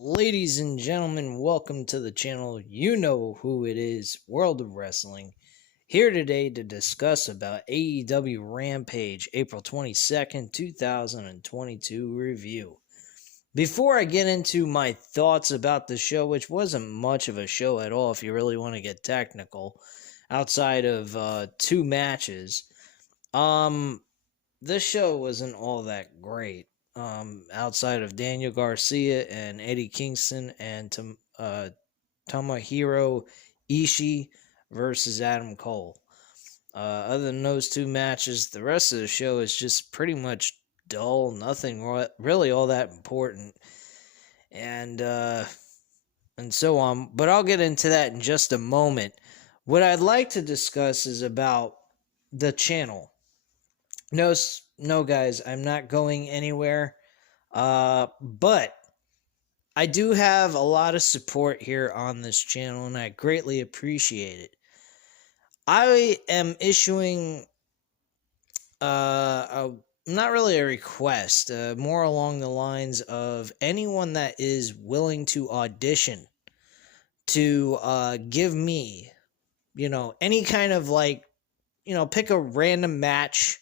Ladies and gentlemen, welcome to the channel. You know who it is, World of Wrestling. Here today to discuss about AEW Rampage, April 22nd, 2022 review. Before I get into my thoughts about the show, which wasn't much of a show at all if you really want to get technical, outside of two matches, this show wasn't all that great. Outside of Daniel Garcia and Eddie Kingston and Tomohiro Ishii versus Adam Cole. Other than those two matches, the rest of the show is just pretty much dull. Nothing really all that important, and so on. But I'll get into that in just a moment. What I'd like to discuss is about the channel. No, guys, I'm not going anywhere. But I do have a lot of support here on this channel, and I greatly appreciate it. I am issuing, not really a request, more along the lines of anyone that is willing to audition to, give me, any kind of pick a random match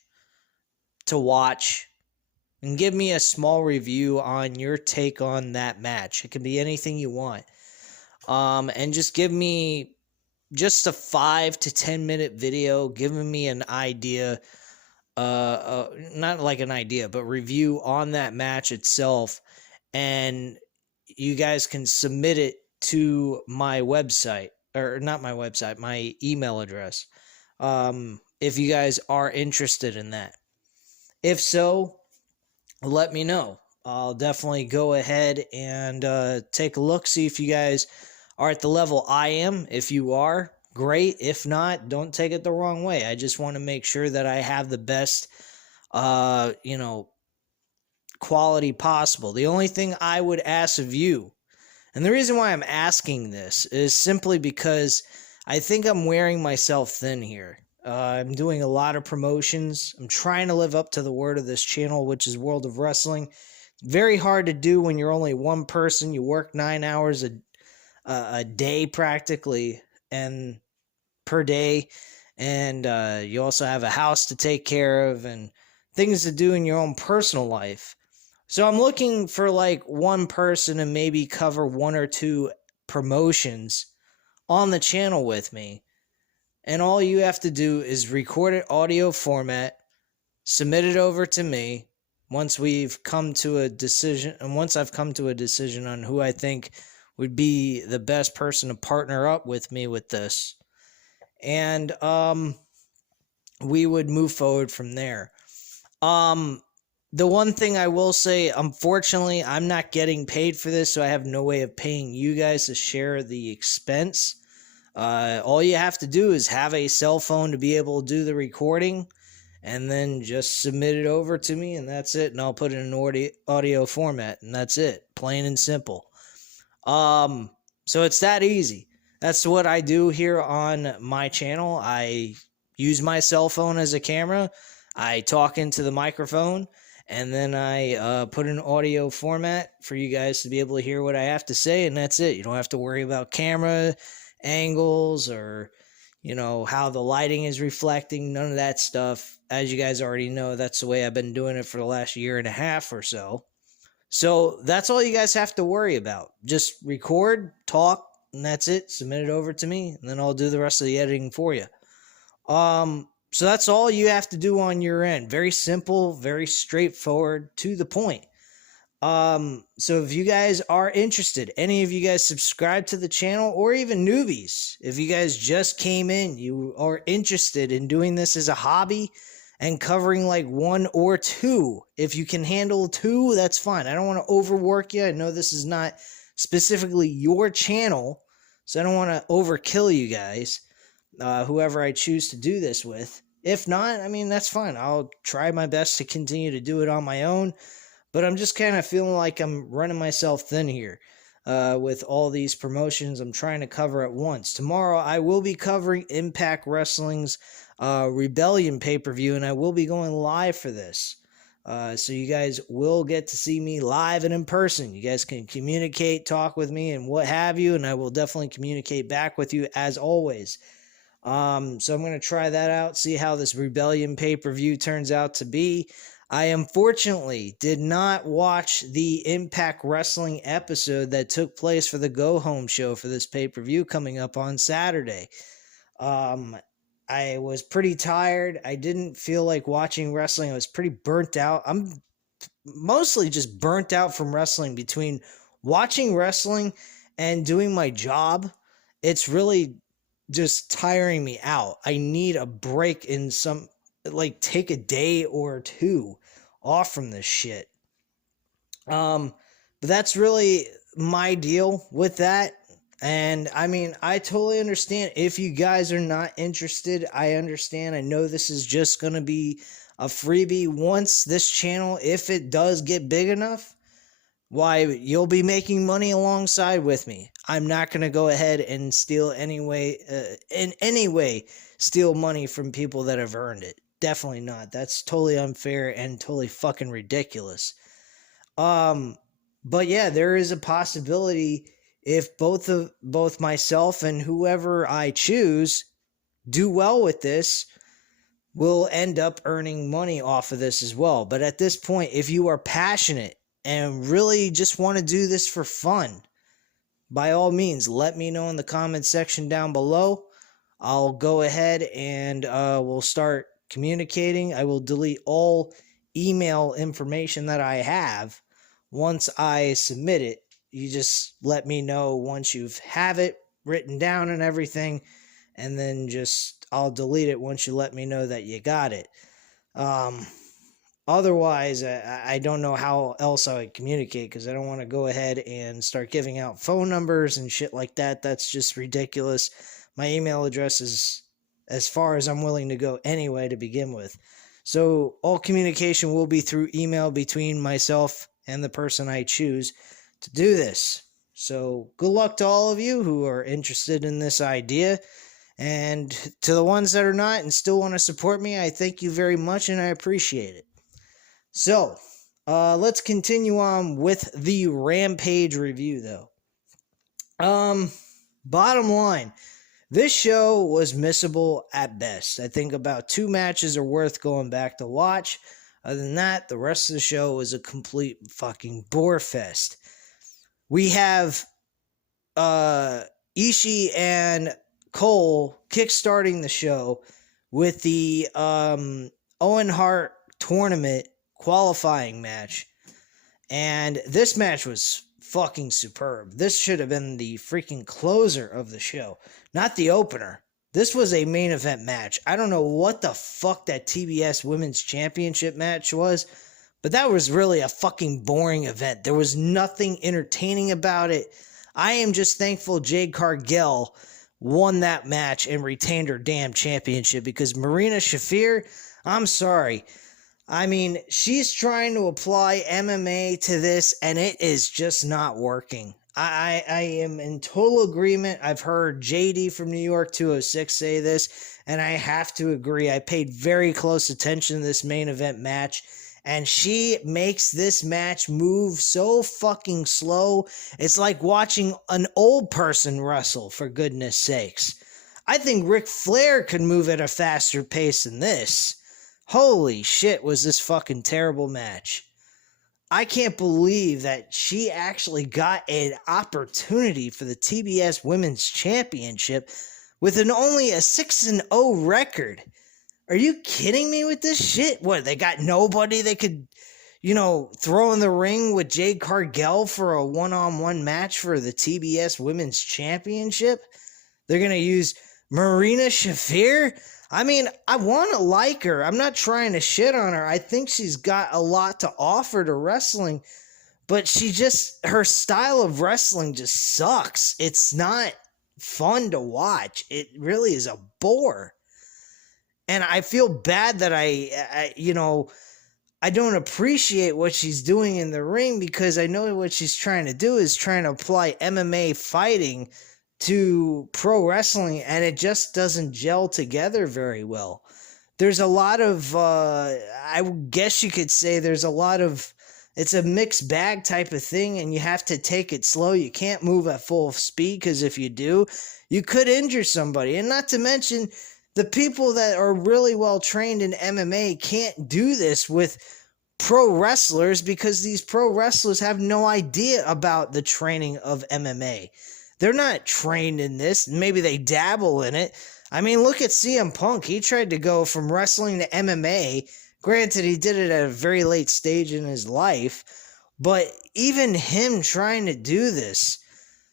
to watch and give me a small review on your take on that match. It can be anything you want. And just give me just a 5 to 10 minute video giving me an idea, not like an idea, but review on that match itself. And you guys can submit it to my website, or not my website, my email address. If you guys are interested in that. If so, let me know. I'll definitely go ahead and take a look, see if you guys are at the level I am. If you are, great. If not, don't take it the wrong way. I just want to make sure that I have the best, quality possible. The only thing I would ask of you, and the reason why I'm asking this is simply because I think I'm wearing myself thin here. I'm doing a lot of promotions. I'm trying to live up to the word of this channel, which is World of Wrestling. Very hard to do when you're only one person. You work 9 hours a day practically, and per day, and you also have a house to take care of and things to do in your own personal life. So I'm looking for one person to maybe cover 1 or 2 promotions on the channel with me. And all you have to do is record it audio format, submit it over to me once we've come to a decision, and once I've come to a decision on who I think would be the best person to partner up with me with this. And we would move forward from there. The one thing I will say, unfortunately, I'm not getting paid for this, so I have no way of paying you guys to share the expense. All you have to do is have a cell phone to be able to do the recording, and then just submit it over to me, and that's it. And I'll put it in audio format, and that's it. Plain and simple. So it's that easy. That's what I do here on my channel. I use my cell phone as a camera. I talk into the microphone, and then I put in audio format for you guys to be able to hear what I have to say, and that's it. You don't have to worry about camera angles or how the lighting is reflecting, none of that stuff. As you guys already know, that's the way I've been doing it for the last 1.5 years or so that's all you guys have to worry about. Just record, talk, and that's it. Submit it over to me, and then I'll do the rest of the editing for you. So that's all you have to do on your end. Very simple, very straightforward, to the point. So if you guys are interested, any of you guys subscribe to the channel, or even newbies, if you guys just came in, you are interested in doing this as a hobby and covering 1 or 2. If you can handle 2, that's fine. I don't want to overwork you. I know this is not specifically your channel, so I don't want to overkill you guys, whoever I choose to do this with. If not, that's fine. I'll try my best to continue to do it on my own. But I'm just kind of feeling like I'm running myself thin here with all these promotions I'm trying to cover at once. Tomorrow, I will be covering Impact Wrestling's Rebellion pay-per-view, and I will be going live for this. So you guys will get to see me live and in person. You guys can communicate, talk with me, and what have you, and I will definitely communicate back with you as always. So I'm going to try that out, see how this Rebellion pay-per-view turns out to be. I unfortunately did not watch the Impact Wrestling episode that took place for the Go Home show for this pay-per-view coming up on Saturday. I was pretty tired. I didn't feel like watching wrestling. I was pretty burnt out. I'm mostly just burnt out from wrestling. Between watching wrestling and doing my job, it's really just tiring me out. I need a break in some, like, take a day or two off from this shit. But that's really my deal with that. And I mean, I totally understand if you guys are not interested. I understand. I know this is just going to be a freebie. Once this channel, if it does get big enough, why, you'll be making money alongside with me. I'm not going to go ahead and steal in any way, steal money from people that have earned it. Definitely not. That's totally unfair and totally fucking ridiculous. But yeah, there is a possibility if both myself and whoever I choose do well with this, we'll end up earning money off of this as well. But at this point, if you are passionate and really just want to do this for fun, by all means, let me know in the comments section down below. I'll go ahead and we'll start communicating. I will delete all email information that I have once I submit it. You just let me know once you have it written down and everything, and then I'll delete it once you let me know that you got it. Otherwise, I don't know how else I would communicate, because I don't want to go ahead and start giving out phone numbers and shit like that. That's just ridiculous. My email address is as far as I'm willing to go anyway to begin with. So all communication will be through email between myself and the person I choose to do this. So good luck to all of you who are interested in this idea. And to the ones that are not and still want to support me, I thank you very much and I appreciate it. So, let's continue on with the Rampage review, though. Bottom line, this show was missable at best. I think about 2 matches are worth going back to watch. Other than that, the rest of the show was a complete fucking bore fest. We have Ishii and Cole kickstarting the show with the Owen Hart tournament qualifying match, and this match was fucking superb. This should have been the freaking closer of the show, not the opener. This was a main event match. I don't know what the fuck that TBS Women's Championship match was, but that was really a fucking boring event. There was nothing entertaining about it. I am just thankful Jade Cargill won that match and retained her damn championship, because Marina Shafir, I'm sorry. I mean, she's trying to apply MMA to this, and it is just not working. I am in total agreement. I've heard JD from New York 206 say this, and I have to agree. I paid very close attention to this main event match, and she makes this match move so fucking slow. It's like watching an old person wrestle, for goodness sakes. I think Ric Flair could move at a faster pace than this. Holy shit, was this fucking terrible match. I can't believe that she actually got an opportunity for the TBS Women's Championship with only a 6-0 record. Are you kidding me with this shit? What, they got nobody they could, throw in the ring with Jade Cargill for a one-on-one match for the TBS Women's Championship? They're going to use Marina Shafir? I mean, I want to like her. I'm not trying to shit on her. I think she's got a lot to offer to wrestling, but her style of wrestling just sucks. It's not fun to watch. It really is a bore. And I feel bad that I don't appreciate what she's doing in the ring, because I know what she's trying to do is trying to apply MMA fighting to pro wrestling, and it just doesn't gel together very well. there's a lot of, I guess you could say there's a lot of, it's a mixed bag type of thing, and you have to take it slow. You can't move at full speed, because if you do, you could injure somebody. And not to mention, the people that are really well trained in MMA can't do this with pro wrestlers, because these pro wrestlers have no idea about the training of MMA. They're not trained in this. Maybe they dabble in it. I mean, look at CM Punk. He tried to go from wrestling to MMA. Granted, he did it at a very late stage in his life, but even him trying to do this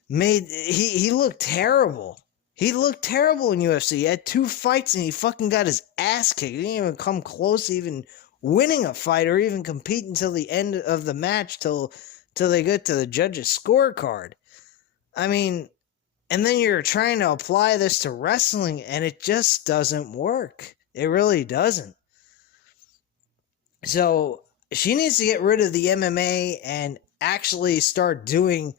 he looked terrible. He looked terrible in UFC. He had 2 fights and he fucking got his ass kicked. He didn't even come close to even winning a fight or even compete until the end of the match, till they get to the judge's scorecard. I mean, and then you're trying to apply this to wrestling, and it just doesn't work. It really doesn't. So she needs to get rid of the MMA and actually start doing.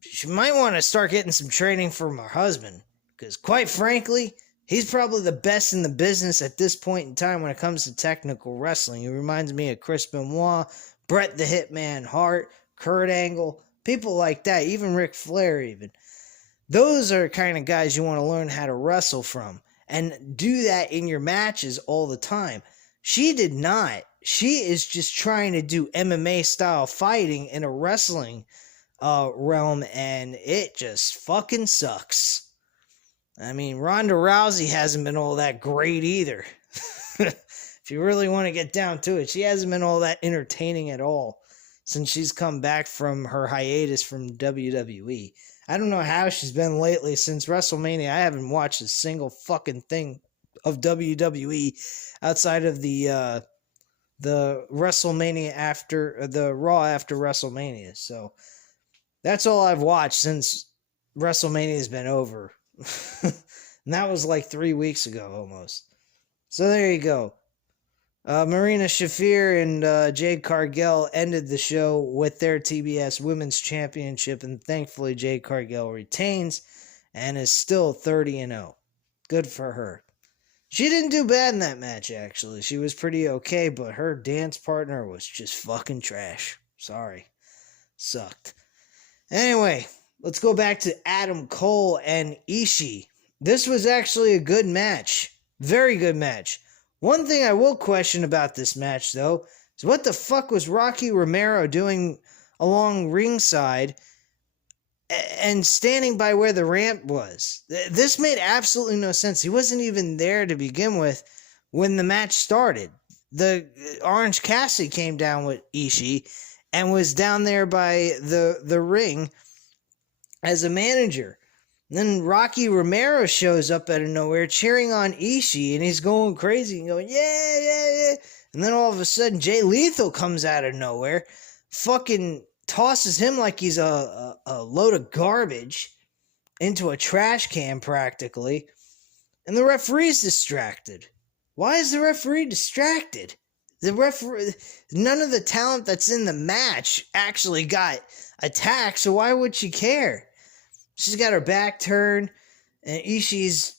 She might want to start getting some training from her husband, because quite frankly, he's probably the best in the business at this point in time when it comes to technical wrestling. He reminds me of Chris Benoit, Bret the Hitman Hart, Kurt Angle, people like that, even Ric Flair even. Those are the kind of guys you want to learn how to wrestle from, and do that in your matches all the time. She did not. She is just trying to do MMA style fighting in a wrestling realm, and it just fucking sucks. I mean, Ronda Rousey hasn't been all that great either. If you really want to get down to it, she hasn't been all that entertaining at all since she's come back from her hiatus from WWE. I don't know how she's been lately since WrestleMania. I haven't watched a single fucking thing of WWE outside of the WrestleMania after the Raw after WrestleMania. So that's all I've watched since WrestleMania has been over. And that was like 3 weeks ago almost. So there you go. Marina Shafir and Jade Cargill ended the show with their TBS Women's Championship, and thankfully Jade Cargill retains and is still 30-0. Good for her. She didn't do bad in that match, actually. She was pretty okay, but her dance partner was just fucking trash. Sorry. Sucked. Anyway, let's go back to Adam Cole and Ishii. This was actually a good match. Very good match. One thing I will question about this match, though, is what the fuck was Rocky Romero doing along ringside and standing by where the ramp was? This made absolutely no sense. He wasn't even there to begin with when the match started. The Orange Cassidy came down with Ishii and was down there by the ring as a manager. And then Rocky Romero shows up out of nowhere cheering on Ishii, and he's going crazy and going, yeah, yeah, yeah. And then all of a sudden, Jay Lethal comes out of nowhere, fucking tosses him like he's a load of garbage into a trash can practically, and the referee's distracted. Why is the referee distracted? None of the talent that's in the match actually got attacked, so why would she care? She's got her back turned, and Ishii's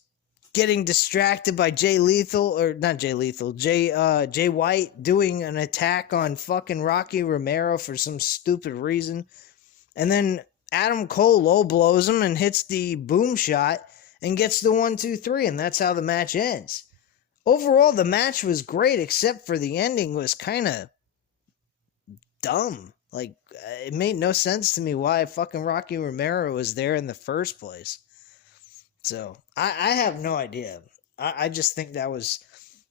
getting distracted by Jay White doing an attack on fucking Rocky Romero for some stupid reason. And then Adam Cole low blows him and hits the boom shot and gets the 1, 2, 3, and that's how the match ends. Overall, the match was great, except for the ending was kind of dumb. Like, it made no sense to me why fucking Rocky Romero was there in the first place. So, I have no idea. I just think that was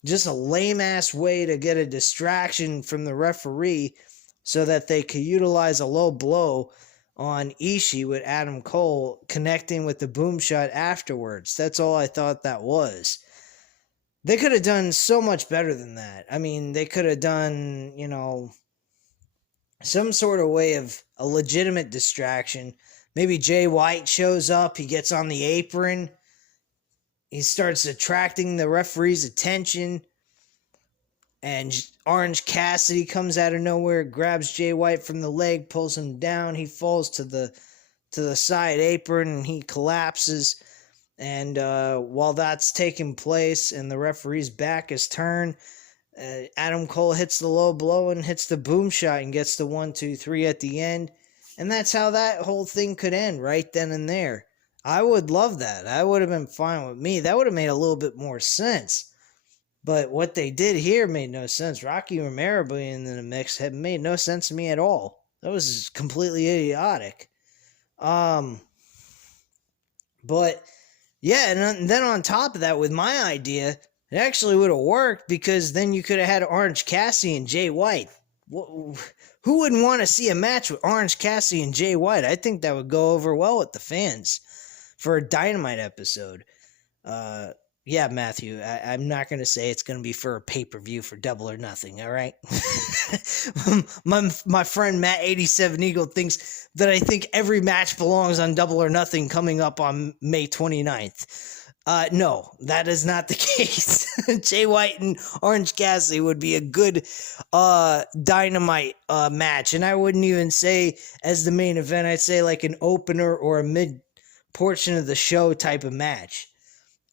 just a lame-ass way to get a distraction from the referee so that they could utilize a low blow on Ishii with Adam Cole connecting with the boom shot afterwards. That's all I thought that was. They could have done so much better than that. I mean, they could have done, some sort of way of a legitimate distraction. Maybe Jay White shows up, he gets on the apron, he starts attracting the referee's attention, and Orange Cassidy comes out of nowhere, grabs Jay White from the leg, pulls him down, he falls to the side apron, and he collapses. And while that's taking place and the referee's back is turned, Adam Cole hits the low blow and hits the boom shot and gets the 1-2-3 at the end. And that's how that whole thing could end right then and there. I would love that. That would have been fine with me. That would have made a little bit more sense. But what they did here made no sense. Rocky Romero being in the mix had made no sense to me at all. That was completely idiotic. But yeah, and then on top of that, with my idea, it actually would have worked because then you could have had Orange Cassidy and Jay White. Who wouldn't want to see a match with Orange Cassidy and Jay White? I think that would go over well with the fans for a Dynamite episode. Yeah, Matthew, I'm not going to say it's going to be for a pay-per-view for Double or Nothing, all right? my friend Matt87 Eagle thinks that I think every match belongs on Double or Nothing coming up on May 29th. No, that is not the case. Jay White and Orange Cassidy would be a good Dynamite match, and I wouldn't even say as the main event. I'd say like an opener or a mid portion of the show type of match.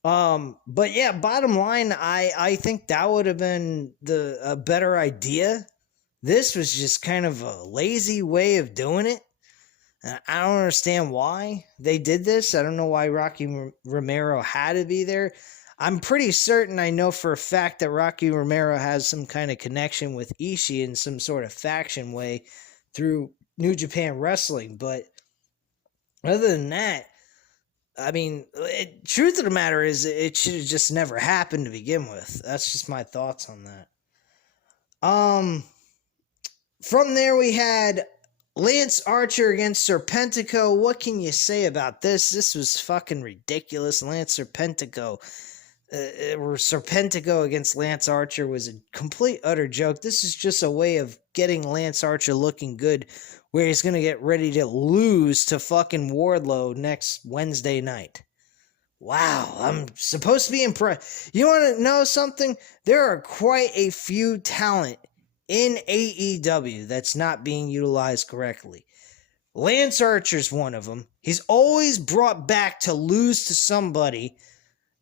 But yeah, bottom line, I think that would have been a better idea. This was just kind of a lazy way of doing it. And I don't understand why they did this. I don't know why Rocky Romero had to be there. I'm pretty certain I know for a fact that Rocky Romero has some kind of connection with Ishii in some sort of faction way through New Japan Wrestling. But other than that, I mean, truth of the matter is it should have just never happened to begin with. That's just my thoughts on that. From there we had Lance Archer against Serpentico. What can you say about this? This was fucking ridiculous. Lance Serpentico. Serpentico against Lance Archer was a complete utter joke. This is just a way of getting Lance Archer looking good, where he's going to get ready to lose to fucking Wardlow next Wednesday night. Wow, I'm supposed to be impressed. You want to know something? There are quite a few talent in AEW that's not being utilized correctly. Lance Archer's one of them. He's always brought back to lose to somebody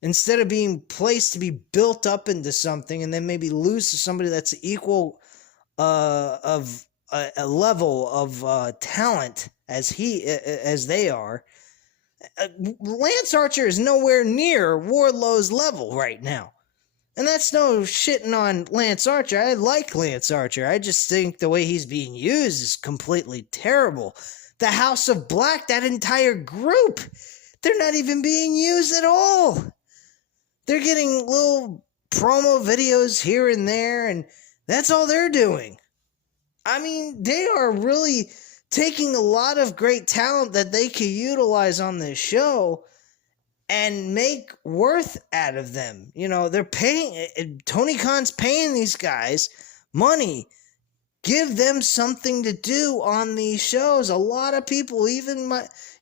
instead of being placed to be built up into something and then maybe lose to somebody that's equal of a level of talent as they are. Lance Archer is nowhere near Wardlow's level right now. And that's no shitting on Lance Archer. I like Lance Archer. I just think the way he's being used is completely terrible. The House of Black, that entire group, they're not even being used at all. They're getting little promo videos here and there, and that's all they're doing. I mean, they are really taking a lot of great talent that they could utilize on this show and make worth out of them. You know, they're paying, Tony Khan's paying these guys money. Give them something to do on these shows. A lot of people, even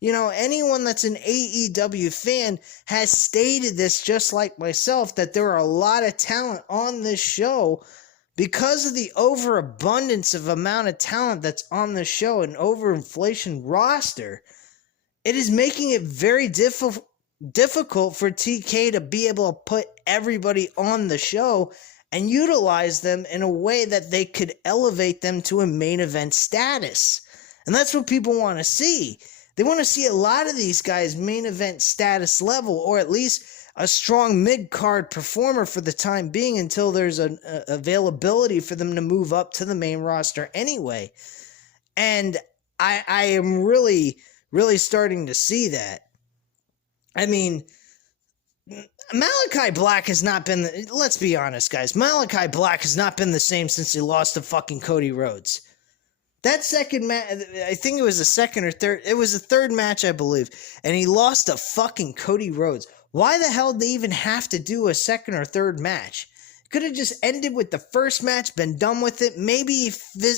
anyone that's an AEW fan has stated this, just like myself, that there are a lot of talent on this show because of the overabundance of amount of talent that's on the show and overinflation roster. It is making it very difficult for TK to be able to put everybody on the show and utilize them in a way that they could elevate them to a main event status. And that's what people want to see. They want to see a lot of these guys main event status level, or at least a strong mid-card performer for the time being until there's an availability for them to move up to the main roster anyway. And I am really, really starting to see that. I mean, Malachi Black has not been, let's be honest, guys. Malachi Black has not been the same since he lost to fucking Cody Rhodes. That second match, I think it was the second or third, it was the third match, I believe, and he lost to fucking Cody Rhodes. Why the hell did they even have to do a second or third match? Could have just ended with the first match, been done with it, maybe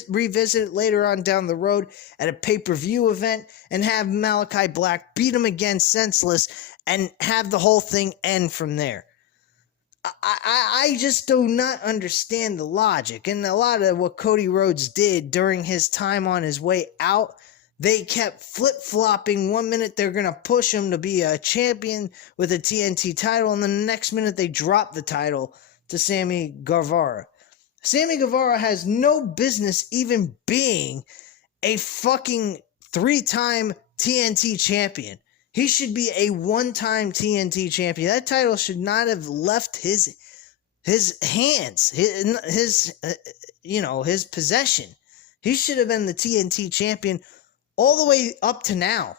revisit it later on down the road at a pay-per-view event and have Malachi Black beat him again senseless and have the whole thing end from there. I just do not understand the logic. And a lot of what Cody Rhodes did during his time on his way out, they kept flip-flopping. One minute they're going to push him to be a champion with a TNT title, and then the next minute they drop the title to Sammy Guevara. Sammy Guevara has no business even being a fucking 3-time TNT champion. He should be a 1-time TNT champion. That title should not have left his hands, his possession. He should have been the TNT champion all the way up to now.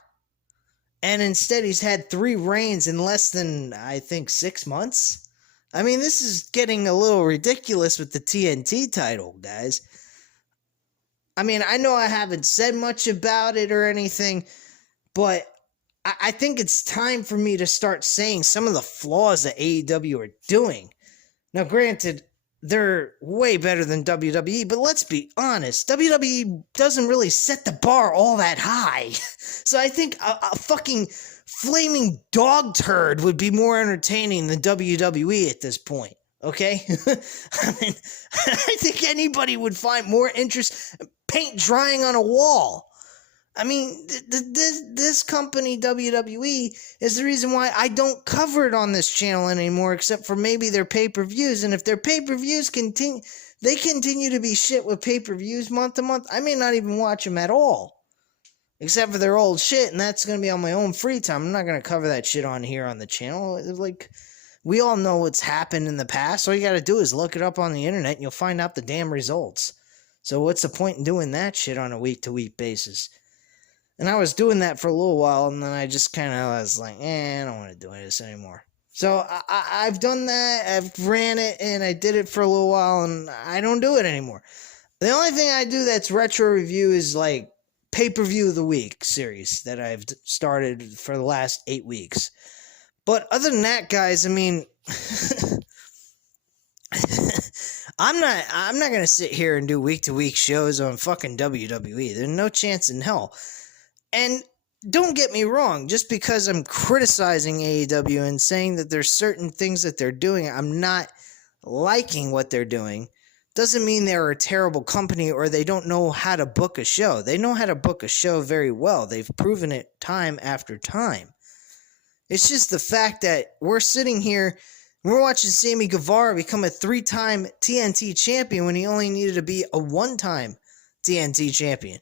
And instead he's had 3 reigns in less than, I think, 6 months. I mean, this is getting a little ridiculous with the TNT title, guys. I mean, I know I haven't said much about it or anything, but I think it's time for me to start saying some of the flaws that AEW are doing. Now, granted, they're way better than WWE, but let's be honest, WWE doesn't really set the bar all that high. So I think a fucking flaming dog turd would be more entertaining than WWE at this point, okay? I mean, I think anybody would find more interest paint drying on a wall. I mean, this company, WWE, is the reason why I don't cover it on this channel anymore, except for maybe their pay-per-views. And if their pay-per-views continue to be shit with pay-per-views month to month, I may not even watch them at all. Except for their old shit, and that's going to be on my own free time. I'm not going to cover that shit on here on the channel. Like, we all know what's happened in the past. All you got to do is look it up on the internet, and you'll find out the damn results. So what's the point in doing that shit on a week-to-week basis? And I was doing that for a little while, and then I just kind of was like, I don't want to do this anymore. So I've done that, I've ran it, and I did it for a little while, and I don't do it anymore. The only thing I do that's retro review is like pay-per-view of the week series that I've started for the last 8 weeks. But other than that, guys, I mean, I'm not going to sit here and do week-to-week shows on fucking WWE. There's no chance in hell. And don't get me wrong, just because I'm criticizing AEW and saying that there's certain things that they're doing, I'm not liking what they're doing, doesn't mean they're a terrible company or they don't know how to book a show. They know how to book a show very well. They've proven it time after time. It's just the fact that we're sitting here, we're watching Sammy Guevara become a 3-time TNT champion when he only needed to be a 1-time TNT champion.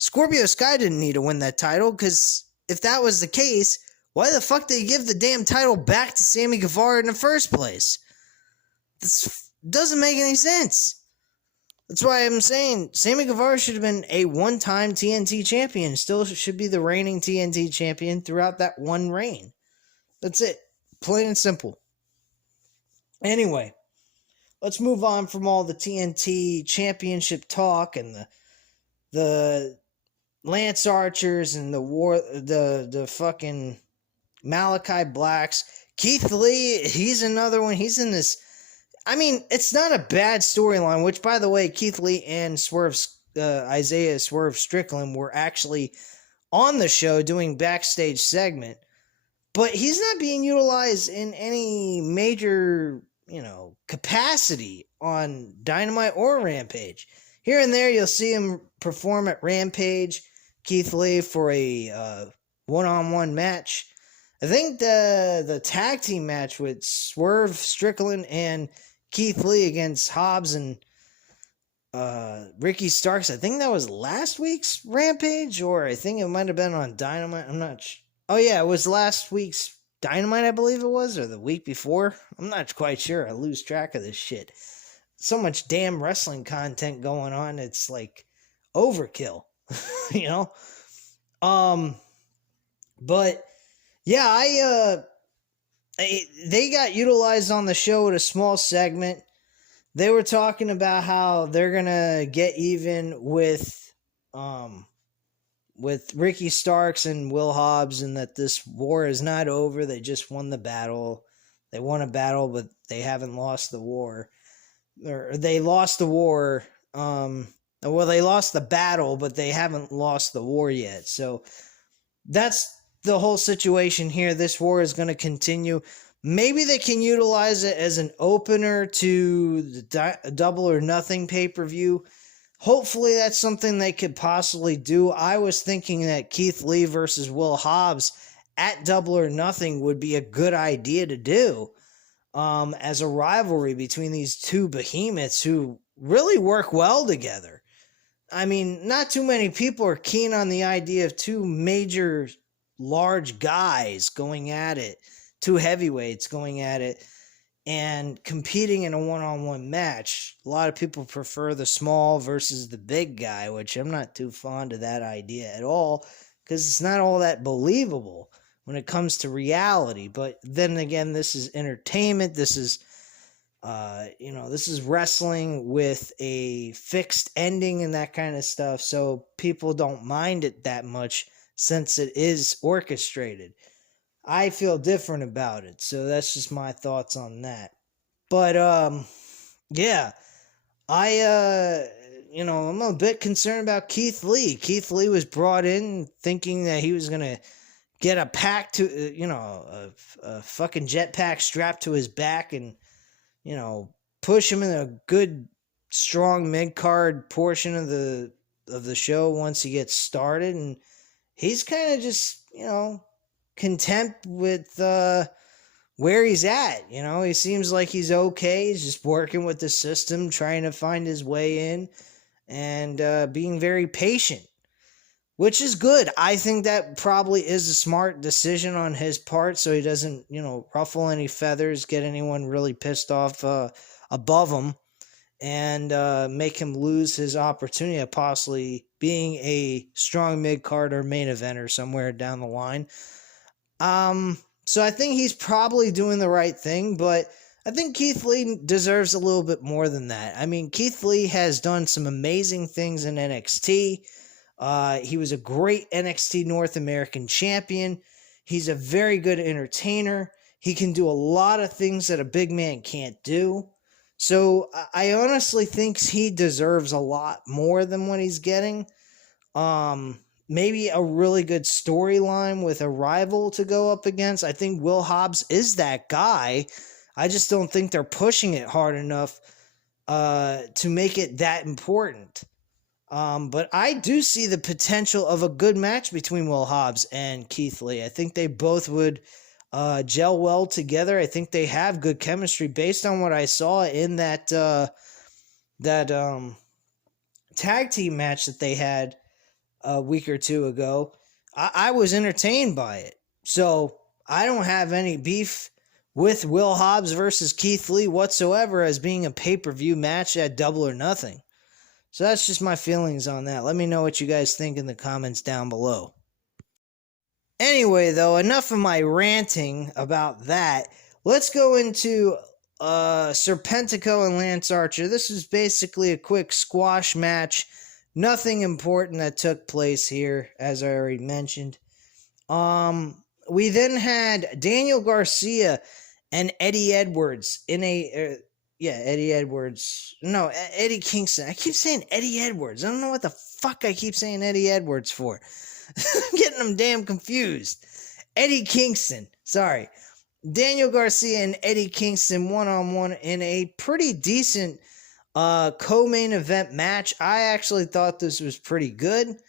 Scorpio Sky didn't need to win that title, because if that was the case, why the fuck did he give the damn title back to Sammy Guevara in the first place? This doesn't make any sense. That's why I'm saying Sammy Guevara should have been a 1-time TNT champion. Still should be the reigning TNT champion throughout that one reign. That's it. Plain and simple. Anyway, let's move on from all the TNT championship talk and the Lance Archers and the fucking Malachi Blacks. Keith Lee, he's another one. He's in this. I mean, it's not a bad storyline, which, by the way, Keith Lee and Isaiah Swerve Strickland were actually on the show doing backstage segment. But he's not being utilized in any major, capacity on Dynamite or Rampage. Here and there, you'll see him perform at Rampage, Keith Lee, for a one-on-one match. I think the tag team match with Swerve Strickland and Keith Lee against Hobbs and Ricky Starks, I think that was last week's Rampage, or I think it might have been on Dynamite. I'm not sure. Oh, yeah, it was last week's Dynamite, I believe it was, or the week before. I'm not quite sure. I lose track of this shit. So much damn wrestling content going on, it's like overkill, But yeah, they got utilized on the show at a small segment. They were talking about how they're gonna get even with Ricky Starks and Will Hobbs, and that this war is not over. They just won the battle. They won a battle, but they haven't lost the war. Or they lost the war. They lost the battle, but they haven't lost the war yet. So that's the whole situation here. This war is going to continue. Maybe they can utilize it as an opener to the Double or Nothing pay-per-view. hopefully that's something they could possibly do. I was thinking that Keith Lee versus Will Hobbs at Double or Nothing would be a good idea to do, as a rivalry between these two behemoths who really work well together. I mean, not too many people are keen on the idea of two major, large guys going at it, two heavyweights going at it, and competing in a one-on-one match. A lot of people prefer the small versus the big guy, which I'm not too fond of that idea at all, because it's not all that believable when it comes to reality. But then again, this is entertainment. This is this is wrestling with a fixed ending and that kind of stuff. So people don't mind it that much since it is orchestrated. I feel different about it. So that's just my thoughts on that. But yeah, I'm a bit concerned about Keith Lee. Keith Lee was brought in thinking that he was going to get a pack to, a fucking jetpack strapped to his back and, push him in a good, strong mid-card portion of the show once he gets started. And he's kind of just, content with where he's at. He seems like he's okay. He's just working with the system, trying to find his way in, and being very patient, which is good. I think that probably is a smart decision on his part, so he doesn't, ruffle any feathers, get anyone really pissed off above him, and make him lose his opportunity of possibly being a strong mid-card or main eventer somewhere down the line. So I think he's probably doing the right thing, but I think Keith Lee deserves a little bit more than that. I mean, Keith Lee has done some amazing things in NXT. He was a great NXT North American champion. He's a very good entertainer. He can do a lot of things that a big man can't do. So I honestly think he deserves a lot more than what he's getting. Maybe a really good storyline with a rival to go up against. I think Will Hobbs is that guy. I just don't think they're pushing it hard enough to make it that important. But I do see the potential of a good match between Will Hobbs and Keith Lee. I think they both would gel well together. I think they have good chemistry based on what I saw in that tag team match that they had a week or two ago. I was entertained by it. So I don't have any beef with Will Hobbs versus Keith Lee whatsoever as being a pay-per-view match at Double or Nothing. So that's just my feelings on that. Let me know what you guys think in the comments down below. Anyway, though, enough of my ranting about that. Let's go into Serpentico and Lance Archer. This is basically a quick squash match. Nothing important that took place here, as I already mentioned. We then had Daniel Garcia and Eddie Edwards in a... Eddie Edwards. No, Eddie Kingston. I keep saying Eddie Edwards. I don't know what the fuck I keep saying Eddie Edwards for. I'm getting them damn confused. Eddie Kingston. Sorry. Daniel Garcia and Eddie Kingston one-on-one in a pretty decent co-main event match. I actually thought this was pretty good.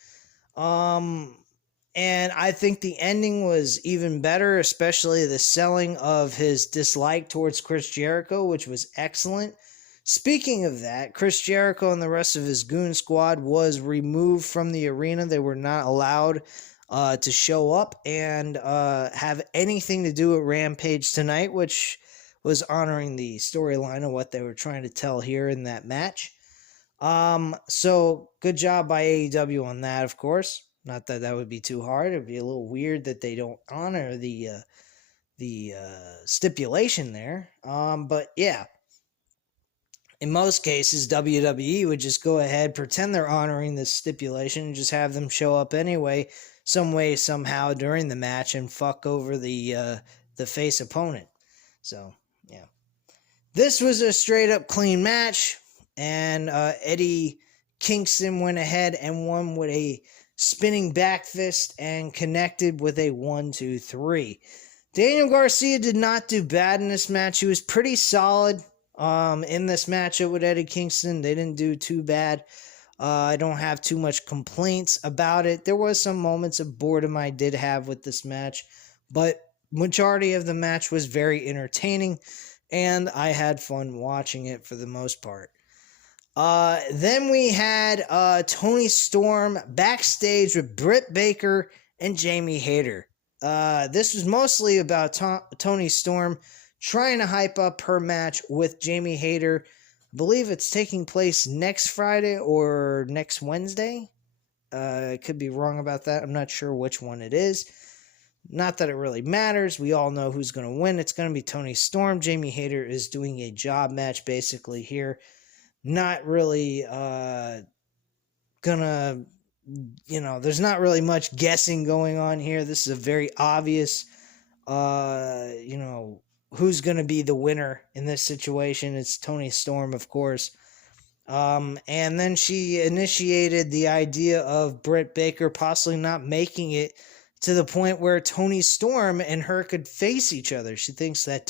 And I think the ending was even better, especially the selling of his dislike towards Chris Jericho, which was excellent. Speaking of that, Chris Jericho and the rest of his goon squad was removed from the arena. They were not allowed to show up and have anything to do with Rampage tonight, which was honoring the storyline of what they were trying to tell here in that match. So good job by AEW on that, of course. Not that that would be too hard. It'd be a little weird that they don't honor the stipulation there. But yeah, in most cases, WWE would just go ahead, pretend they're honoring this stipulation, and just have them show up anyway, some way, somehow during the match, and fuck over the face opponent. So yeah, this was a straight up clean match, and Eddie Kingston went ahead and won with a spinning back fist and connected with a 1-2-3. Daniel Garcia did not do bad in this match. He was pretty solid in this matchup with Eddie Kingston. They didn't do too bad. I don't have too much complaints about it. There was some moments of boredom I did have with this match, but majority of the match was very entertaining, and I had fun watching it for the most part. Then we had Toni Storm backstage with Britt Baker and Jamie Hayter. This was mostly about Toni Storm trying to hype up her match with Jamie Hayter. I believe it's taking place next Friday or next Wednesday. I could be wrong about that. I'm not sure which one it is. Not that it really matters. We all know who's going to win. It's going to be Toni Storm. Jamie Hayter is doing a job match basically here. Not really gonna, there's not really much guessing going on here. This is a very obvious, who's gonna be the winner in this situation. It's Toni Storm, of course. And then she initiated the idea of Britt Baker possibly not making it to the point where Toni Storm and her could face each other. She thinks that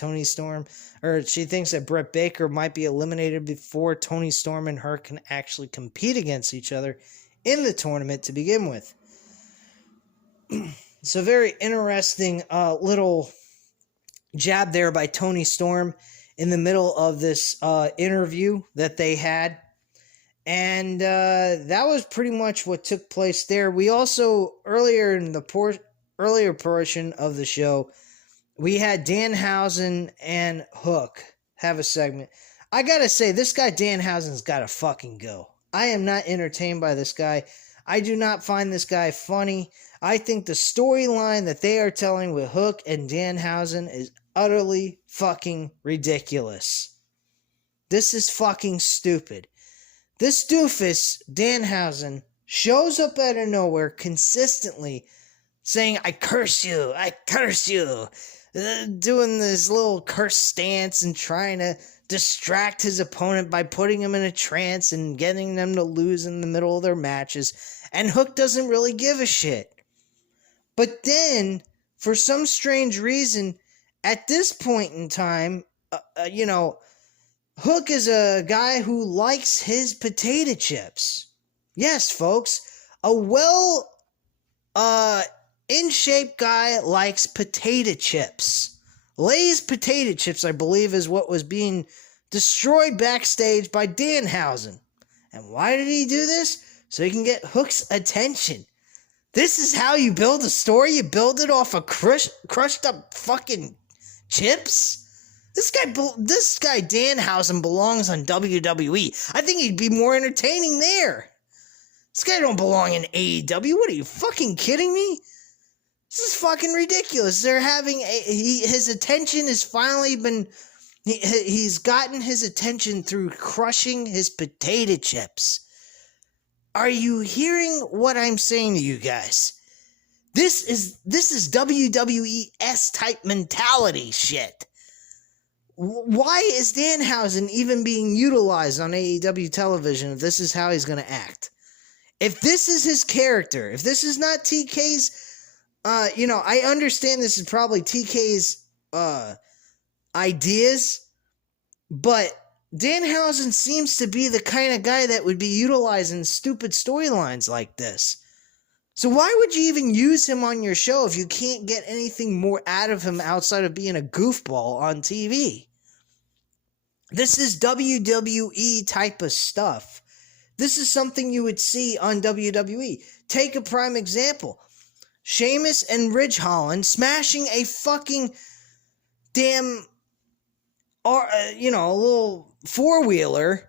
Britt Baker might be eliminated before Toni Storm and her can actually compete against each other in the tournament to begin with. It's a very interesting little jab there by Toni Storm in the middle of this interview that they had. And that was pretty much what took place there. We also, earlier in the earlier portion of the show, we had Danhausen and Hook have a segment. I gotta say, this guy Danhausen's gotta fucking go. I am not entertained by this guy. I do not find this guy funny. I think the storyline that they are telling with Hook and Danhausen is utterly fucking ridiculous. This is fucking stupid. This doofus, Danhausen, shows up out of nowhere consistently saying, I curse you, doing this little curse stance and trying to distract his opponent by putting him in a trance and getting them to lose in the middle of their matches. And Hook doesn't really give a shit. But then, for some strange reason, at this point in time, Hook is a guy who likes his potato chips. Yes, folks, a in-shape guy likes potato chips. Lay's potato chips, I believe, is what was being destroyed backstage by Danhausen. And why did he do this? So he can get Hook's attention. This is how you build a story? You build it off of crushed up fucking chips? This guy Danhausen belongs on WWE. I think he'd be more entertaining there. This guy don't belong in AEW. What, are you fucking kidding me? This is fucking ridiculous. They're having his attention has finally been... He's gotten his attention through crushing his potato chips. Are you hearing what I'm saying to you guys? This is WWE-S type mentality shit. Why is Danhausen even being utilized on AEW television if this is how he's going to act? If this is his character, if this is not TK's, I understand this is probably TK's ideas, but Danhausen seems to be the kind of guy that would be utilized in stupid storylines like this. So why would you even use him on your show if you can't get anything more out of him outside of being a goofball on TV? This is WWE type of stuff. This is something you would see on WWE. Take a prime example. Sheamus and Ridge Holland smashing a fucking damn, a little four-wheeler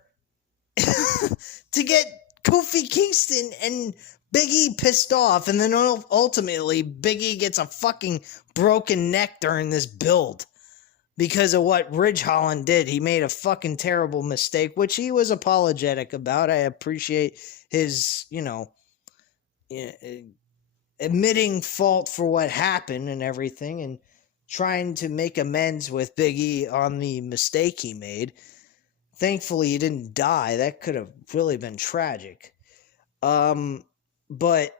to get Kofi Kingston and Big E pissed off, and then ultimately Big E gets a fucking broken neck during this build. Because of what Ridge Holland did. He made a fucking terrible mistake, which he was apologetic about. I appreciate his, admitting fault for what happened and everything, and trying to make amends with Big E on the mistake he made. Thankfully, he didn't die. That could have really been tragic. But,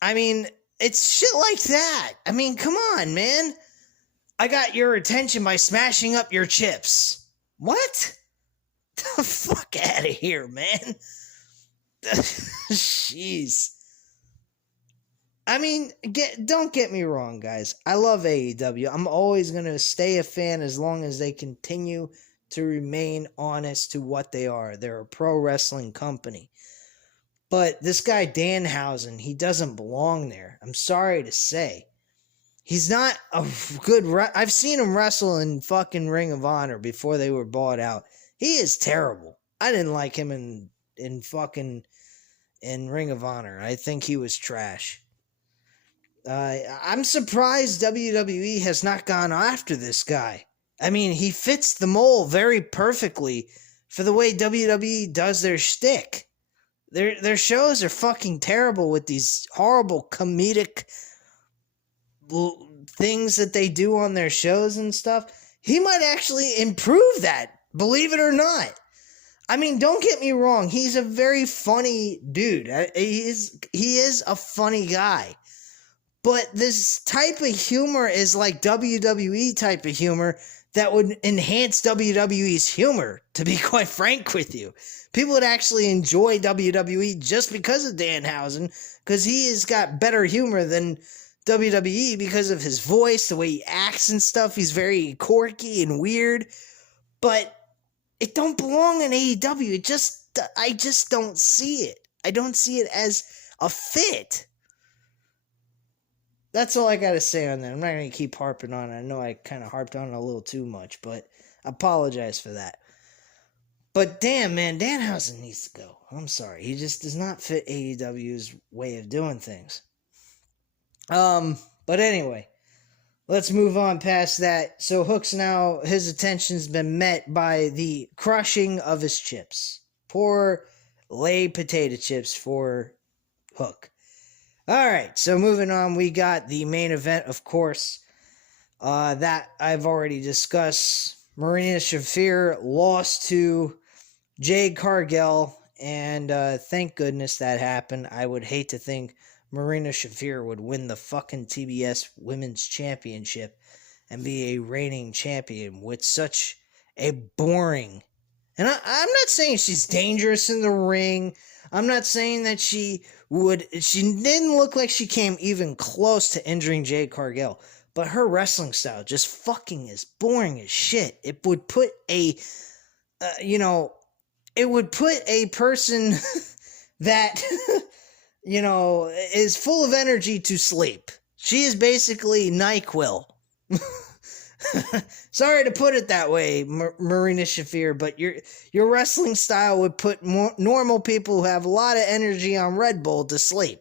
I mean, it's shit like that. I mean, come on, man. I got your attention by smashing up your chips. What? The fuck out of here, man. Jeez. I mean, don't get me wrong, guys. I love AEW. I'm always going to stay a fan as long as they continue to remain honest to what they are. They're a pro wrestling company. But this guy Danhausen, he doesn't belong there. I'm sorry to say. He's not a good... I've seen him wrestle in fucking Ring of Honor before they were bought out. He is terrible. I didn't like him in fucking... in Ring of Honor. I think he was trash. I'm surprised WWE has not gone after this guy. I mean, he fits the mold very perfectly for the way WWE does their shtick. Their shows are fucking terrible with these horrible comedic things that they do on their shows and stuff. He might actually improve that, believe it or not. I mean, don't get me wrong. He's a very funny dude. He is a funny guy. But this type of humor is like WWE type of humor that would enhance WWE's humor, to be quite frank with you. People would actually enjoy WWE just because of Danhausen, because he has got better humor than WWE because of his voice, the way he acts and stuff. He's very quirky and weird. But it don't belong in AEW. I just don't see it. I don't see it as a fit. That's all I got to say on that. I'm not going to keep harping on it. I know I kind of harped on it a little too much, but I apologize for that. But damn, man, Danhausen needs to go. I'm sorry. He just does not fit AEW's way of doing things. But anyway, let's move on past that. So Hook's now, his attention's been met by the crushing of his chips. Poor lay potato chips for Hook. Alright, so moving on, we got the main event, of course, that I've already discussed. Marina Shafir lost to Jade Cargill, and thank goodness that happened. I would hate to think Marina Shafir would win the fucking TBS Women's Championship and be a reigning champion with such a boring... And I'm not saying she's dangerous in the ring. I'm not saying that she didn't look like she came even close to injuring Jade Cargill. But her wrestling style just fucking is boring as shit. It would put a person that, is full of energy to sleep. She is basically NyQuil. Sorry to put it that way, Marina Shafir, but your wrestling style would put normal people who have a lot of energy on Red Bull to sleep.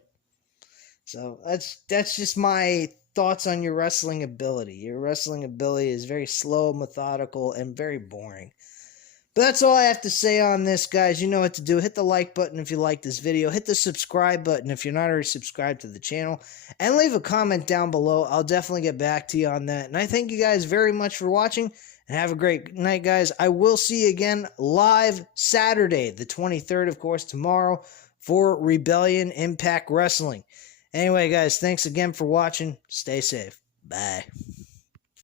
So that's just my thoughts on your wrestling ability. Your wrestling ability is very slow, methodical, and very boring. But that's all I have to say on this, guys. You know what to do. Hit the like button if you like this video. Hit the subscribe button if you're not already subscribed to the channel. And leave a comment down below. I'll definitely get back to you on that. And I thank you guys very much for watching. And have a great night, guys. I will see you again live Saturday, the 23rd, of course, tomorrow, for Rebellion Impact Wrestling. Anyway, guys, thanks again for watching. Stay safe. Bye.